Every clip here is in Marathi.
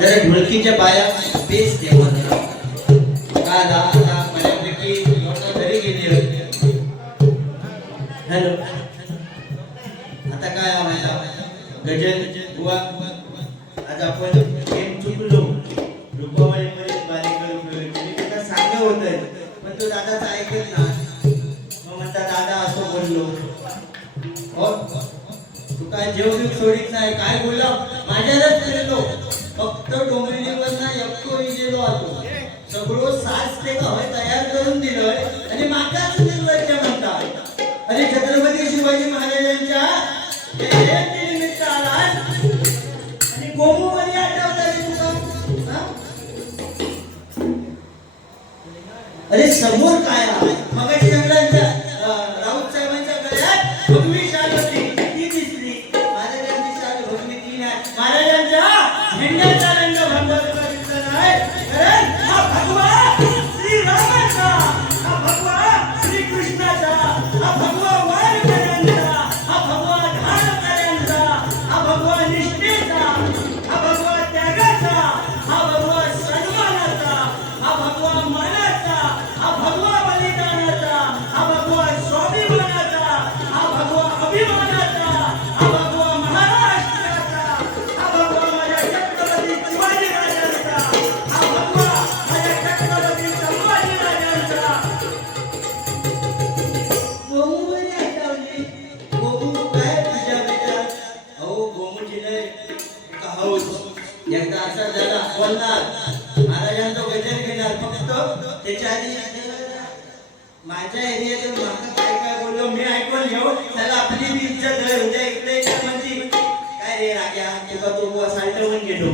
जरा ढोलकीच्या बाया बेस देवा का आता बऱ्यापैकी लोक घरी गेले. हॅलो आता काय आम्हाला गजल बुवा आज आपण गेम चुकलो रुपावळी मध्ये बारीक करून त्याला सांगलं होतं पण तो दादाचा ऐकत ना मग म्हणता दादा असं बोललो हो तू काय जेवढी सोडीत नाही काय बोलला माझ्यालाच फिरलो फक्त डोंबिवलीवरना एकटो गेलो होतो सगळं सास ते गाव तयार करून दिलंय आणि मागाच निर्वज्य म्हणतात. अरे छत्रपती शिवाजी महाराजांच्या जयंतीनिमित्त आलास आणि गोमूमध्ये आठवता रे तुला. अरे समोर काय मगाशी जंगलांच्या राऊत साहेबांच्या गळ्यात भगवी शाल होती ती दिसली. महाराजांची शाल भगवी ती नाही. महाराजांच्या झेंड्याचा रंग भगवाचा दिसला नाही कारण हा भगवा श्री रामाचा हा भगवा श्री कृष्णाचा हा भगवा वारकऱ्यांचा हा भगवा धारकऱ्यांचा हा भगवा निष्ठेचा हा भगवा त्यागाचा हा भगवा सन्मानाचा हा भगवा मानाचा हा भगवा बलिदानाचा हा भगवा स्वाभिमानाचा हा भगवा अभिमानाचा हा भगवा महाराष्ट्राचा हा भगवा माझ्या छत्रपती शिवाजी राजांचा हा भगवा माझ्या छत्रपती संभाजी राजांचा. गोमूमध्ये आठवली गोमू काय तुझ्या विचार अहो गोमूजीने का हौस एकदा असा झाला बोलणार महाराजांचा वचन घेणार फक्त त्याच्या आधी माझ्या एरियातून माका काय काय बोललो मी ऐकून घेऊ त्याला आपली बी इज्जत आहे उद्या इकडे म्हणती काय रे राग्या तुका तो साल्टवून गेलो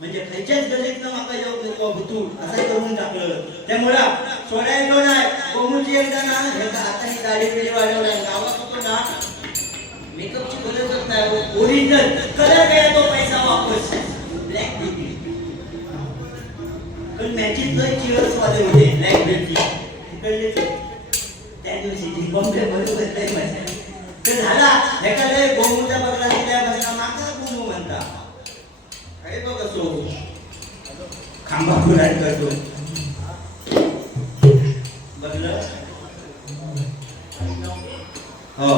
म्हणजे खायच्याच गलीतनं माका येऊ नको भूतू असं करून टाकलं. त्यामुळं सोडायचो नाही गोमूची एकदा ना आता ही दाढी पिढी वाढवलाय गावात ना मेकअपची गरजच नाही ओरिजिनल कलर गया तो पैसा वापस ब्लॅक ब्युटी पण मॅचिंग तर चिअर्स वाले होते ब्लॅक ब्युटी तिकडले त्या दिवशी बॉम्बे बरोबर नाही माझ्या तर झाला एखाद्या गोमूच्या बघला त्या बसला माका गोमू म्हणता अरे बघ असो खांबा खुराड करतो बघलं हो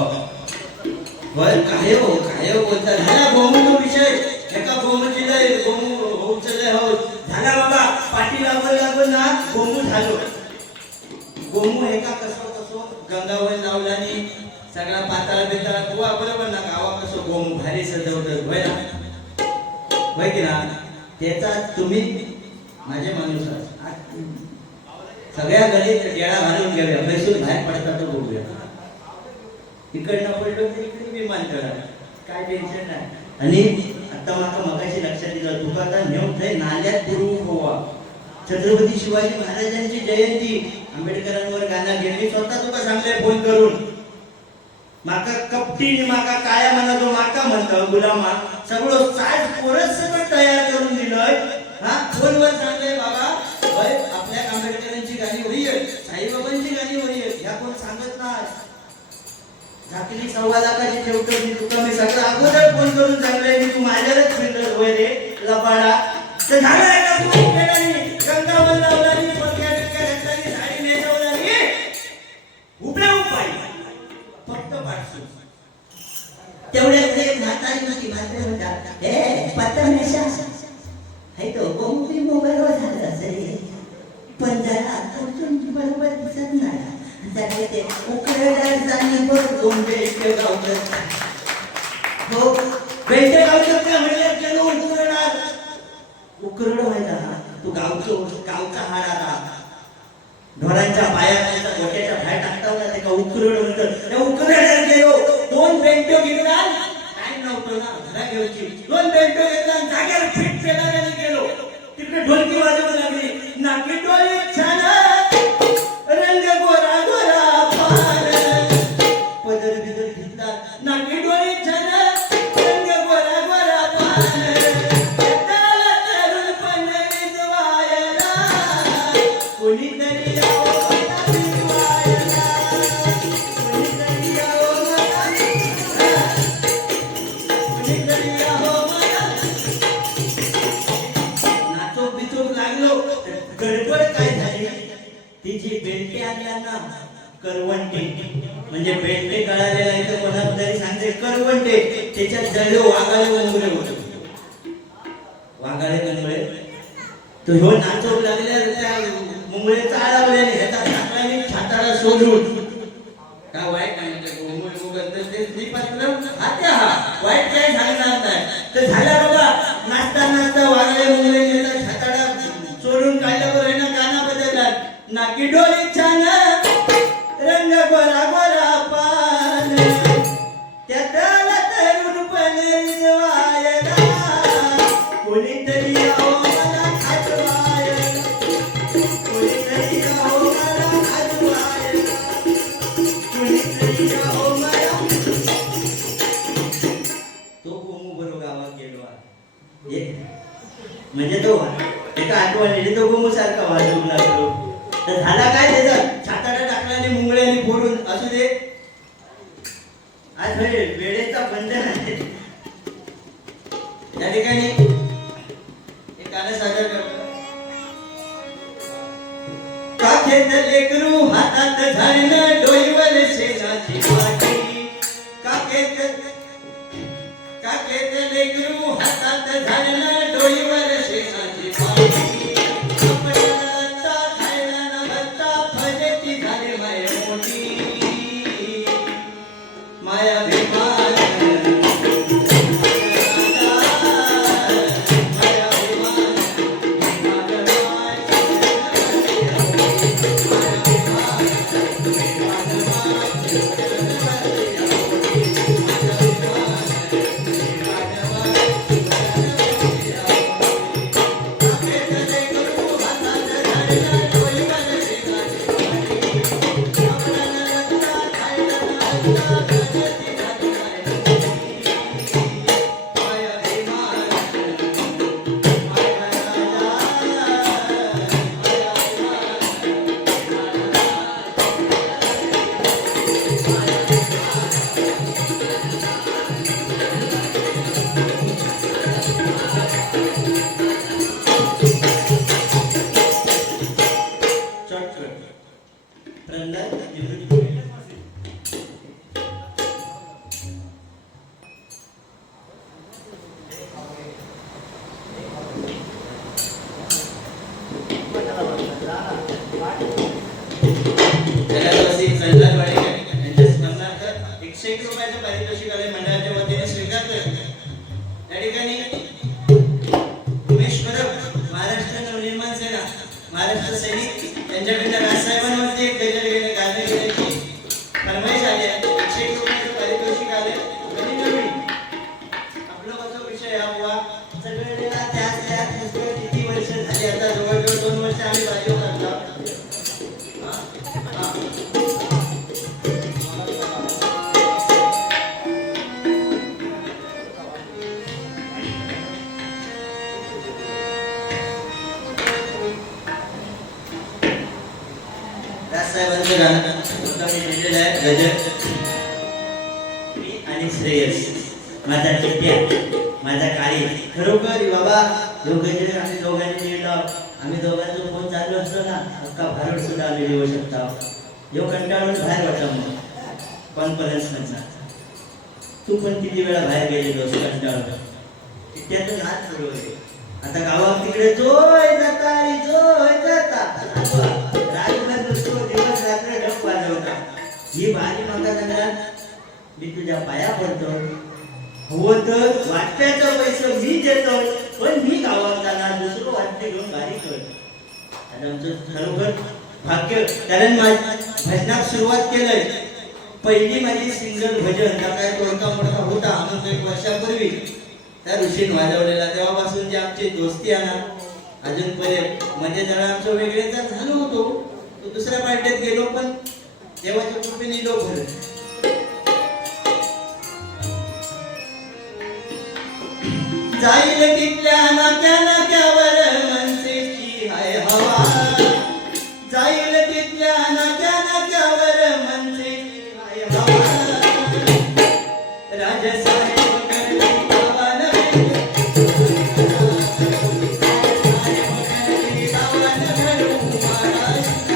बर काय बोलतात झाला गोमूचा विषय एका गोमूची लय गोमू होऊचं लय हो झाला बाबा पाठी लागून ना गोमू झालो गोमू एका कसो गंगावर लावल्याने सगळा पाताळा बिताळा तू बरोबर ना गावा कसं गोमू भारी सजवतं होय ना होय की ना त्याचा तुम्ही माझे माणूस सगळ्या गलीत गेळा घालून गेले बैसून बाहेर पडतात तो बघूया इकडनं पडलो तर इकडे विमानतळ काय टेन्शन नाही. आणि आता मला मगाशी लक्षात दिलं तुका आता नेऊन नाल्यात बुडवून होवा छत्रपती शिवाजी महाराजांची जयंती आंबेडकरांवर गाणं गेली स्वतः तुका सांगले फोन करून माका कपटीने माका काय म्हणतो माका म्हणतो गुलामा सगळं साज पोरच सगळं तयार करून दिलंय हा फोनवर सांगले बाबा होय आपल्या आंबेडकरांची गाणी होईल साईबाबांची गाणी होईल ह्या कोण सांगत नाही. झाकली 1.25 लाखाची ठेवतो मी तुका मी सगळं अगोदर फोन करून सांगले मी तू माझ्यावरच फिरत होय रे लपाडा तर झालं का तू केल्याने गंगावर लावलानी पक्या घातलानी साडी नेसवलानी उपल्या उपाय फक्त पाठसू तेवढ्या म्हातारी होती म्हातारी म्हणता हे पत्ता है तो कोणती मोबाईलवर झालं असेल पण जरा अजून बरोबर दिसत नाही त्याने ते उकरड्यात जाणी बघ बेटे गावतात हो बेटे गावतात का म्हणजे गेलो उकरणार उकरड व्हायला तू गावचा हाड आता ढोरांच्या पायाच्या गोट्याच्या बाहेर टाकता का उकरड म्हणतात त्या उकरड्यात गेलो 2 बेंटो घेतला टाइम नव्हतो ना घरा घ्यायची 2 बेंटो घेतला जागेवर फिट पेलाने गेलो तिकडे ढोलकी वाजवू लागली नाकी डोळे छान रंग गोरा गोरा पान पदर बिदर घेतला नाकी डोळे छान रंग गोरा गोरा पान त्याला तरुण पण विजवायला कोणीतरी जी बेल्टे आणल्या ना करवंटे, म्हणजे बेल्टे कळाले नाही तर कोणाला तरी सांगते करवंटे, त्याच्यात जळले वाघाळे मुंगळे होते. वाघाळे कनवळे तो ह्यो नाचवू लागल्या त्या मुंगळे चाळवल्याने ह्याचा टाकल्याने छाताला सोडून काय वाईट नाही ते पात्र हात्या हा वाईट काय सांगणार नाही. तर झाला बघा नाचता नाचता वाघाळे मुंगळे ह्याचा छाताडा सोडून काढल्यावर आहे ना गाणं बदलतात नाकी डोली छान रंग गोरा गोरा पान त्यातला तरुण पण रिजवायला कोणीतरी आओ मला खाजवायला कोणीतरी आओ मला खाजवायला कोणीतरी आओ मला. तो गोमू बरोबर गावात गेलो म्हणजे तो एका आठवणीने तो गोमू सारखा वाजवू लागलो. तर झाला काय त्याचा छाताडा टाकल्याने मुंगळ्याने फोडून असू दे. आज वेळेचा बंधन आहे त्या ठिकाणी एक गाणं सादर करतो. काखेत लेकरू हातात झाडणं डोईवर शेणाची पाटी काखेत लेकरू हातात झाडणं डोईवर शेणाची पाटी माया विमान मंडळाच्या वतीने स्वीकार करतो. त्या ठिकाणी उमेश परब महाराष्ट्र नवनिर्माण सेना महाराष्ट्र सैनिक त्यांच्याकडे राजसाहेबांवरती एक गाणे घेण्याची फरमाईश आली आहे. 101 रुपयाचं पारितोषिक आले. आपला माझा विषय हा हुआ सगळ्याला त्याच किती वर्ष झाली आता जवळजवळ 2 वर्ष आम्ही बाजू करतो. साहेबांचं गाणं मी लिहिलेलं आहे गजल. मी आणि श्रेयस माझा टिप्या माझा काळी खरोखर बाबा दोघांचे आम्ही दोघांनी लिहिलो. आम्ही दोघांचा फोन चालू असतो ना अक्का भारत सुद्धा आम्ही लिहू शकतो. यो कंटाळून बाहेर वाटला मग कॉन्फरन्स मधला तू पण किती वेळा बाहेर गेलेलोस कंटाळून टिप्याचं नाच सुरू होते. आता गावात तिकडे जोय जाता ही भारी मागा सांगणार मी तुझ्या पाया पडतो. हो तर वाटण्याचं पैसे मी देतो पण मी गावात जाणार दुसरं वाटते घेऊन गाडी कर. आणि आमचं खरोखर भाग्य कारण भजनात सुरुवात केलंय. पहिली माझी सिंगल भजन काय तोडका मोडका होता म्हणून 1 वर्षापूर्वी त्या ऋषीने वाजवलेला. तेव्हापासून जे आमची दोस्ती आहे ना अजूनपर्यंत म्हणजे जरा आमचं वेगळेच झालो होतो. तो दुसऱ्या पार्टीत गेलो पण देवाच्या कृपेने लोक भरले. जाईल तिथल्या नाक्यावर मनसेची हाय हवा जाईल तिथल्या नाक्यावर मनसेची हाय हवा राजसाहेब करते आव्हान राजसाहेब करते आव्हान घडू महाराष्ट्र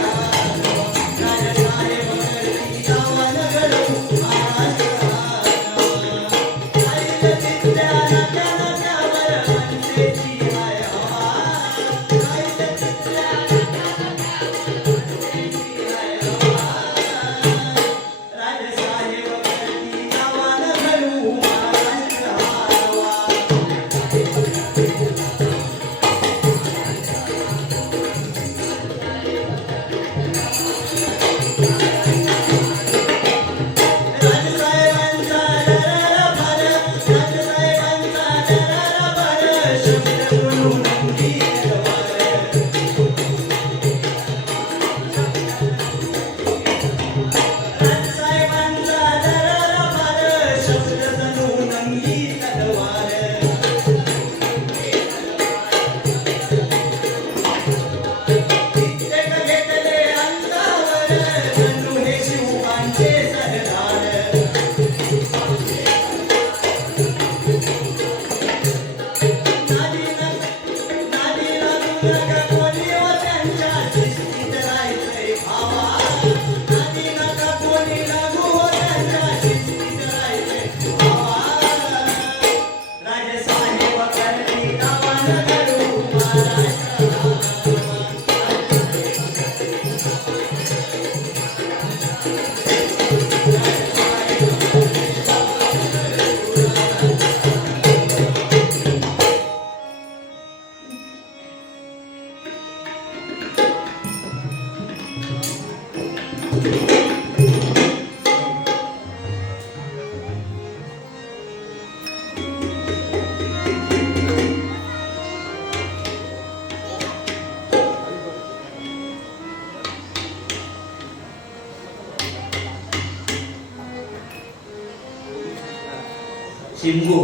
चिंगू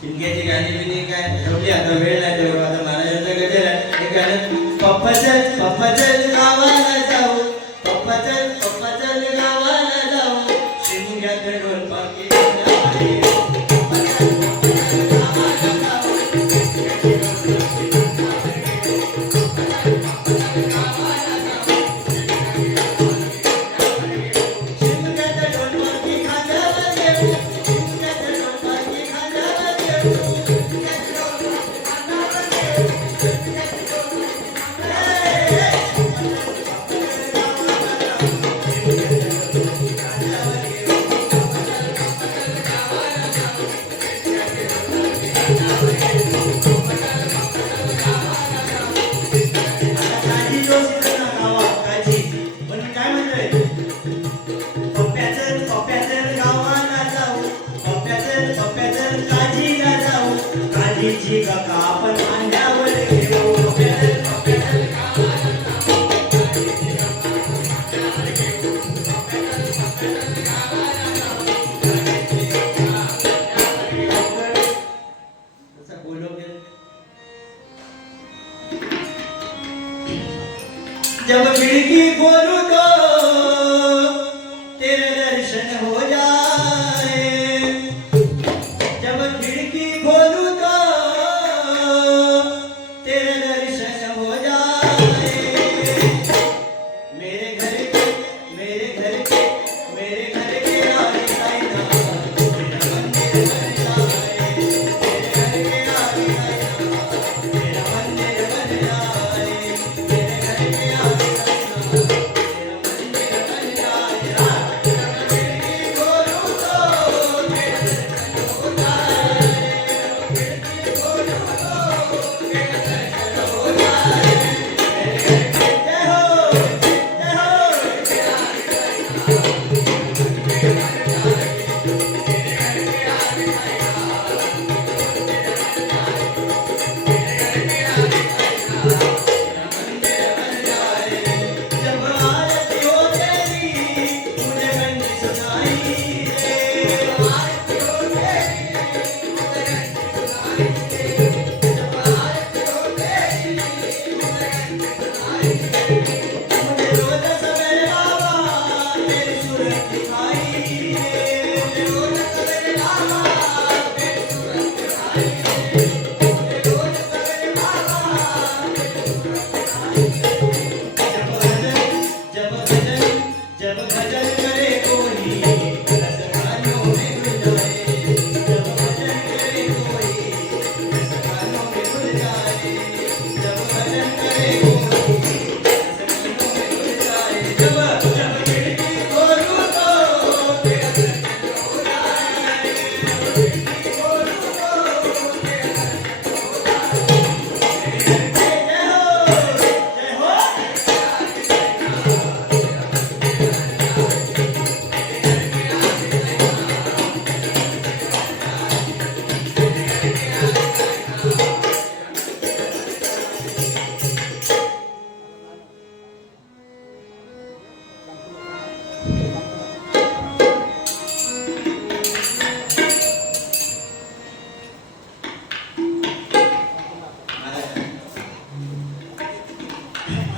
चिंग्याची गाणी बिनी काय ठेवली आता वेळ नाही तेवढं आता महाराजांचं गजर आहे हे गाणं पप्पा चल गावाला जाऊ पप्पा चल गावाला जाऊ शिमग्यात ढोल पाकी जब खिड़की खोलूं तो तेरे दर्शन हो जाए जब खिड़की खोलूं तो तेरे दर्शन हो जाए मेरे घर के आगे आईना मेरा मंदिर बन जाए मेरे घर के आगे आईना मेरा मंदिर बन जाए मेरे घर के आगे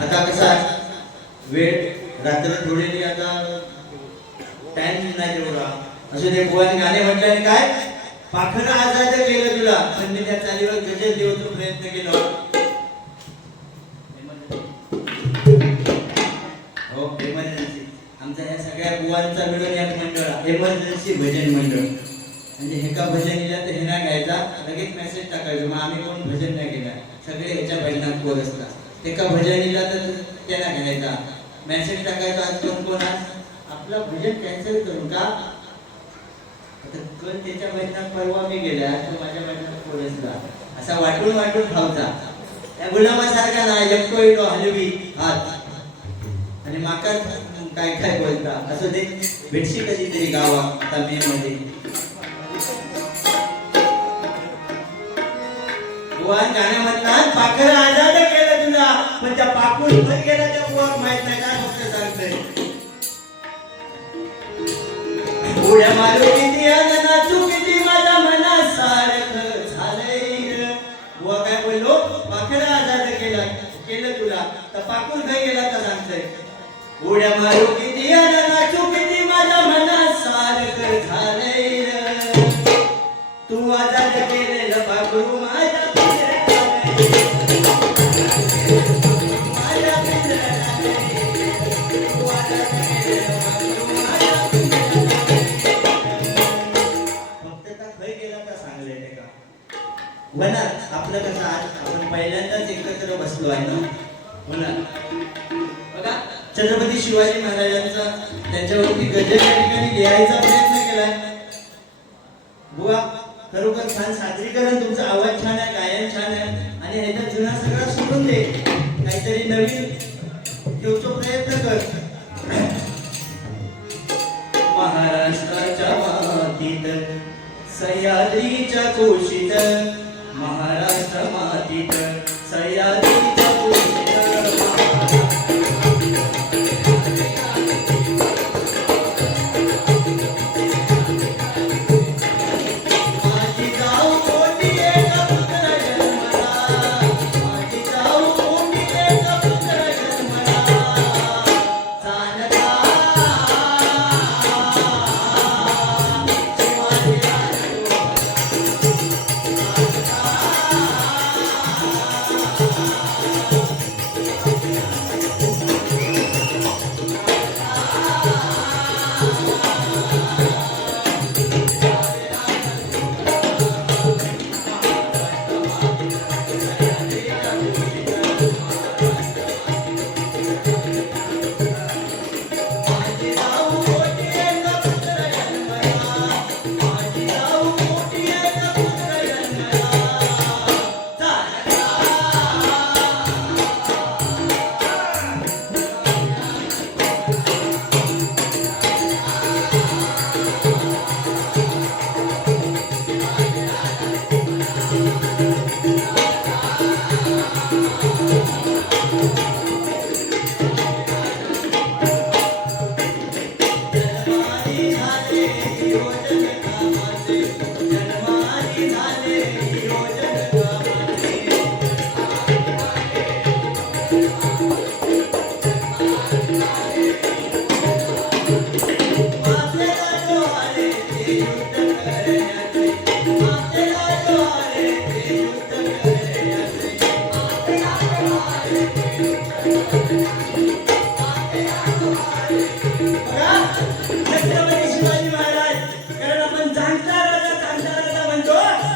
आता कसा वेळ रात्र थोडी आता टाइम नाही तेवढा असं ते बुवाने गाणे म्हटल्याने काय पाखरं आजाद केलं तुला थंडीच्या चालीवर गजल देऊचा प्रयत्न केला हो एमर्जन्सी आमच्या ह्या सगळ्या बुवांचा मिळून एक मंडळ एमर्जन्सी भजन मंडळ म्हणजे एका भजनीला तर हे नाही घ्यायचा लगेच मेसेज टाकायचं मग आम्ही कोण भजन नाही केलं सगळे ह्याच्या भजनात कोण असतात एका भजनीला तर त्याला घ्यायचा मेसेज टाकायचा आज कोण आपला भजन कॅन्सल करू का कल त्याच्या भजनात परवा मी गेला तर माझ्या भजनात कोण असला असा वाटून खावचा त्या गुलामासारखा ना एकटो येतो हलवी हात आणि माका काय बोलता असं ते भेटशी कधीतरी गावा आता मे मध्ये बुवान गाण्यामधला पाखर आजाद केलं तुला पण त्या पाकून भर गेला त्या बुवाक माहित नाही काय फक्त सांगतोय उड्या मारू किती अन नाचू किती माझ्या मनासारखं झालंय र. बुवा काय बोललो पाखरा आजाद केलं तुला तर पाकूर घरी गेला तर सांगतोय उड्या मारू किती अन नाचू किती माझ्या मनासारखं झालंय र. तू आजाद केलेलं पाखरू माझ्या होणार. आपलं कसं आज आपण पहिल्यांदाच एकत्र बसलो आहे ना. होणार बघा छत्रपती शिवाजी महाराजांचा त्यांच्यावरती गजल या ठिकाणी लिहायचा प्रयत्न केलाय. बुवा खरोखर छान सादरीकरण, तुमचा आवाज छान आहे, गायन छान आहे आणि ह्याचा जुना सगळा सोडून दे, काहीतरी नवीन ठेवतो प्रयत्न कर. महाराष्ट्राच्या मातीत सह्याद्रीच्या कुशीत महाराष्ट्र मातीत सह्याद्रीच्या कुशीत माझी जाऊ मोठी एक पुत्र जन्मला, माझी जाऊ मोठी एक पुत्र जन्मला. जानता शिवाजी माझी जाऊ मोठी एक पुत्र जन्मला, माझी जाऊ मोठी एक पुत्र जन्मला. जन्मादी झाले योजन कामाचे, जन्मादी झाले योजन कामाचे. आपल्याला डोहाळे ते युद्ध करण्याचे, आपल्याला डोहाळे ते युद्ध करण्याचे. बघा, छत्रपती शिवाजी महाराज, कारण आपण जाणता राजा म्हणतो,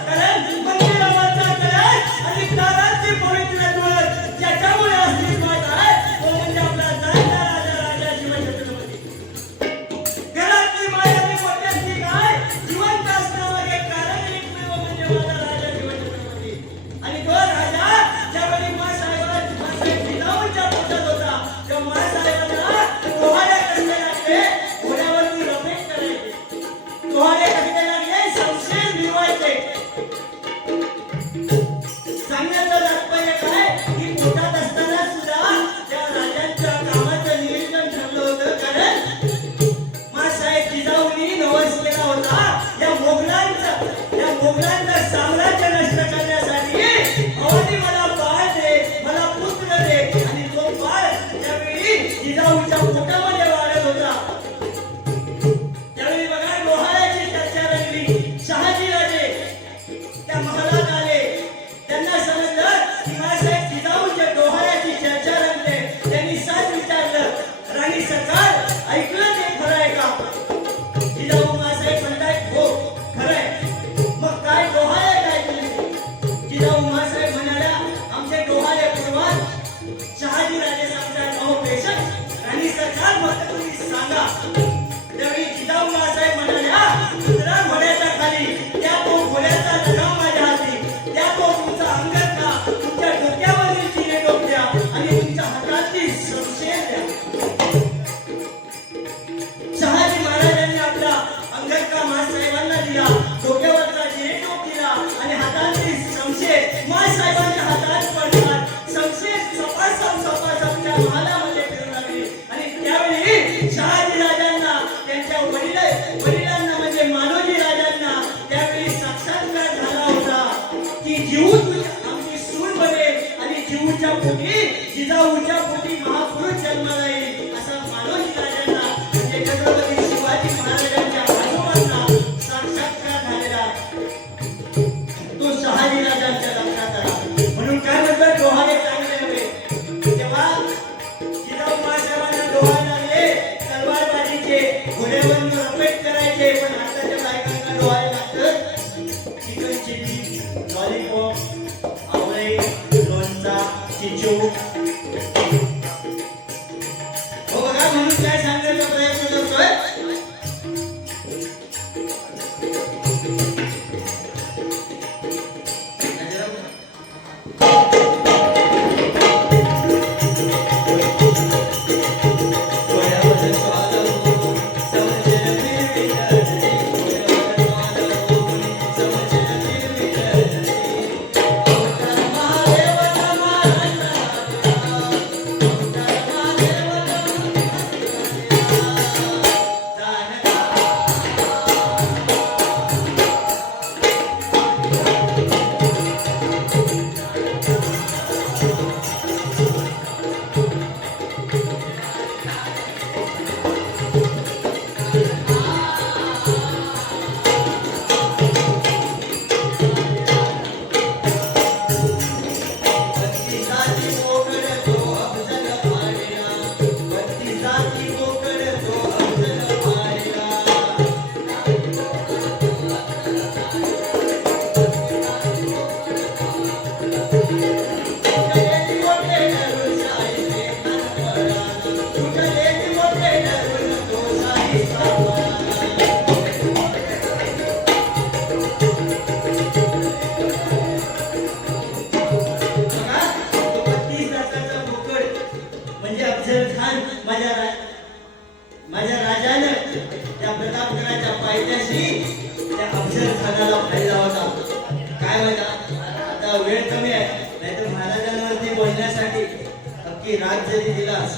कारण मंदिरावरचा कलश आणि तारांची पवित्र तुळस ज्याच्यामुळे अस्तित्वात आहे तो म्हणजे आपला जाणता राजा शिवछत्रपती. घरातली मायावी मोठ्याची काय जिवंत असण्यामागे कारण एकमेव म्हणजे माझा राजा शिवछत्रपती. आणि तो राजा ज्यावेळी मासाहेब जिजाऊच्या पोटात होता तेव्हा मासाहेबांना डोहाळे कसले लागले, घोड्यावरती रफेक करायचे, डोहाळे कसले लागले, संशय भिवायचे. सांगण्याचं तात्पर्य काय की पोटात असताना सुद्धा त्या राजांच्या कामाचं नियोजन ठरलं होतं, कारण मासाहेब जिजाऊंनी नवस केला होता या मोगलांचं साम्राज्य नष्ट करण्यासाठी, भवानी मला बाळ दे, मला पुत्र दे. आणि तो बाळ त्यावेळी जिजाऊच्या पोटामध्ये वाढत होता. त्यावेळी बघा डोहाळ्याची चर्चा रंगली. शहाजीराजे त्या महालात आले, त्यांना समजलं की मासाहेब जिजाऊच्या डोहाळ्याची चर्चा रंगते. त्यांनी साच विचारलं, राणी सरकार ऐकलं ते खरं आहे का? जिजाऊ मासाहेब म्हणतायत हो खरंय. मग काय डोहाळे काय तुम्ही? जिजाऊ मासाहेब म्हणाल्या आमचे डोहाळे पूर्वज. शहाजीराजे सांगतात अहो बेशक राणी सरकार मग तुम्ही सांगा. त्यावेळी जिजाऊ मासाहेब म्हणाल्या दुसऱ्या घोड्याच्या खाली त्या तो घोड्याचा लगाम माझ्या हाती, त्या तो तुमचा अंगठा, तुमच्या डोक्यावरील चिरे डोक्या आणि तुमच्या हातातली शमशेर द्या. शहाजी महाराजांनी आपला अंगठा मासाहेबांना दिला, डोक्यावरचा चिरेटोप दिला आणि हातातली शमशेर जीव आमची सून बनेल आणि जीवच्या पोटी जिजाऊच्या पोटी महापुरुष जन्माला येईल असा मानस राजांना म्हणजे छत्रपती शिवाजी महाराजांच्या आजोबांना साक्षात्कार झालेला तो शहाजी राजांच्या लक्षात आला. म्हणून काय म्हणतात डोहाळे चांगले हवे. तेव्हा जिजाऊ महाराजांना डोहाळे लागले तलवारबाजीचे घोड्यावर रपेट करायचे. पण आताच्या बायकांना डोहाळे लागतात चिकन चिल्ली लॉलीपॉप आवळे लोणचा चिचू. हो बघा म्हणून काय सांगण्याचा प्रयत्न करतोय. माझ्या राजानं त्या प्रतापगडाच्या पायथ्याशी त्या अफजल खानाला फायदा होता. काय होता आता वेळ कमी आहे नाहीतर महाराजांवरती बोलण्यासाठी अख्खी रात जरी दिलास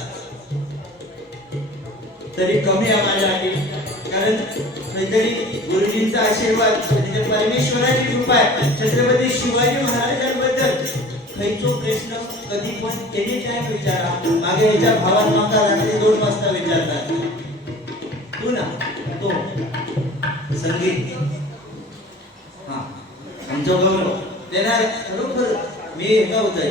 तरी कमी आहे माझ्यासाठी. कारण काहीतरी गुरुजींचा आशीर्वाद म्हणजे परमेश्वराची कृपा आहे. छत्रपती शिवाजी महाराजांबद्दल खैचो प्रश्न कधी पण एनी टाइम विचारा. मागे याच्या भावात माका रात्री 2 वाजता विचारतात तू ना तो संगीत हा आमचा गौरव त्याला खरोखर मी एका होतोय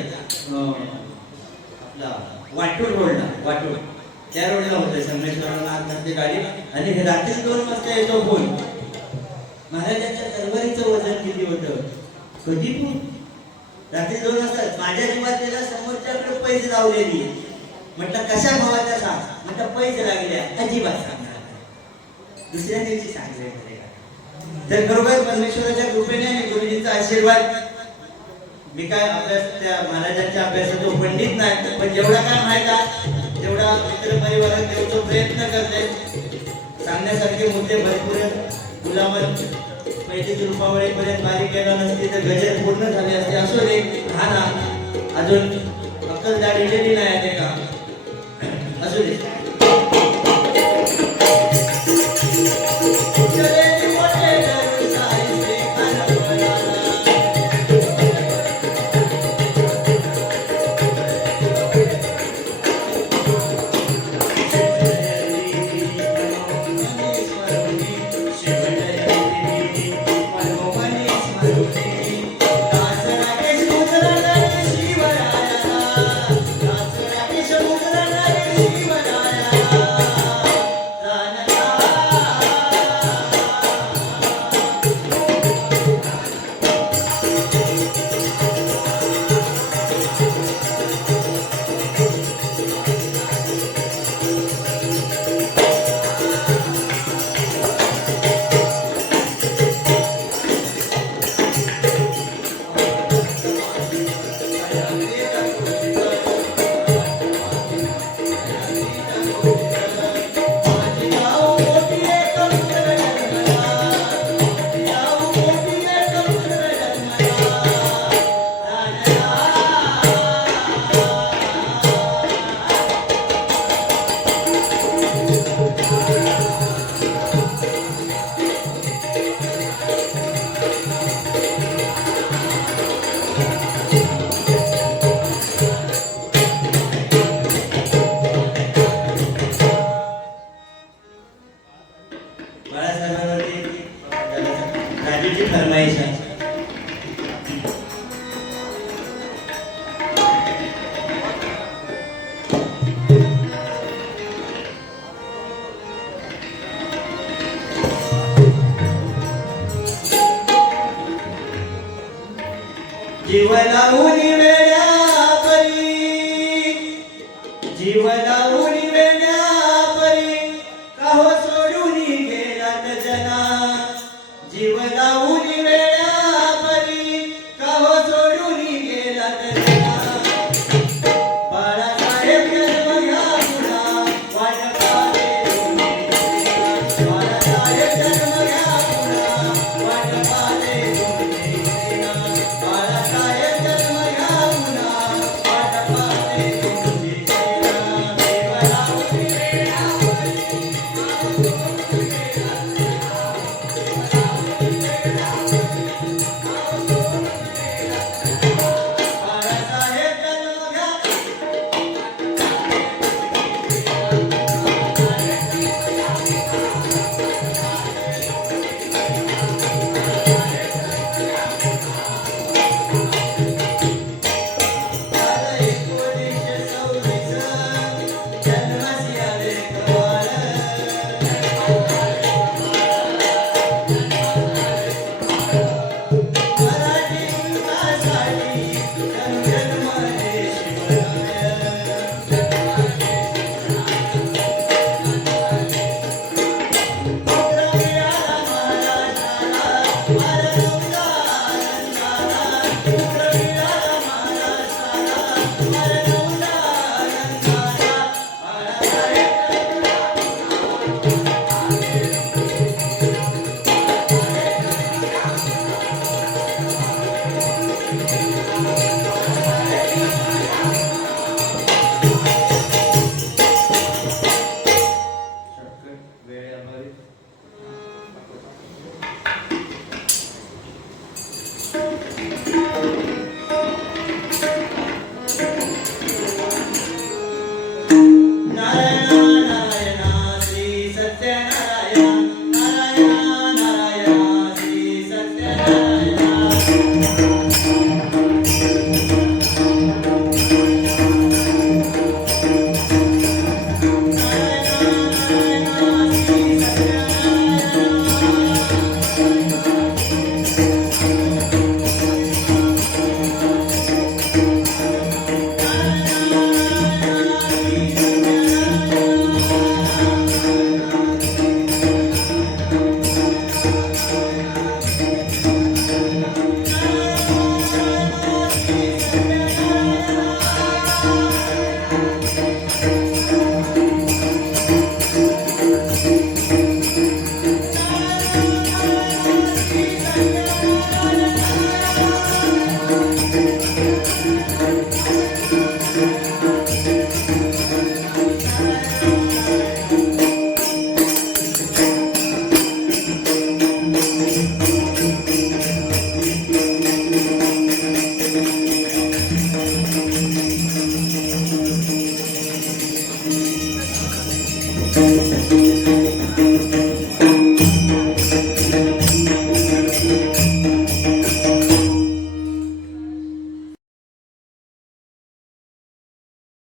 आपला वाटूर रोडला वाटूर त्या रोडला होतोय संगमेश्वराला आत घातली गाडी आणि हे रात्री 2 वाजता येतो फोन. महाराजांच्या तलवारीचं वजन किती होतं कधी पण रात्री 2 वाजता माझ्या जीवात त्याला समोरच्याकडे पैसे लावलेली. म्हटलं कशा भावाच्या सांग. म्हटलं पैसे लागले अजिबात सांगणार दुसऱ्या दिवशी सांगले. तर खरोखर परमेश्वराच्या कृपेने आणि गुरुजींचा आशीर्वाद मी काय अभ्यास त्या महाराजांच्या अभ्यासाचा पंडित नाही पण जेवढा काय माहिती आहे तेवढा मित्र परिवारात देऊचा प्रयत्न करते. सांगण्यासारखे मुद्दे भरपूर गुलामत पहिली रूपावळीपर्यंत बारीक केला नसती तर गजर पूर्ण झाले असते. असो रे हा ना अजून अक्कल दाढी नाही आहे का असू दे. जीव लावून वेड्या परी, जीव लावून वेड्या परी, का हो सोडून गेलात जना. जीव लावून वेड्या परी, का हो सोडून गेलात जना. बाळासाहेब जन्म घ्या पुन्हा, वाट पाहते तुम्ही. बाळासाहेब जन्म घ्या पुन्हा, वाट पाहते तुम्ही. बाळासाहेब जन्म घ्या पुन्हा, वाट पाहते तुमची सेना. जीव लावून वेड्या परी, बाळासाहेब जन्म घ्या. झालं 1926, जन्मासी आले कवाळ. मराठी मुलासाठी जन्मले शिवराय. पुत्र मिळाला महाराजाला, आनंदा आनंदाला. पुत्र मिळाला महाराजाला, आनंदा आनंदाला. बाळासाहेब शॉर्टकट वेळेअभावी. नारायण नारायण श्री सत्यनारायण. नारायण नारायण श्री सत्यनारायण. Thank you.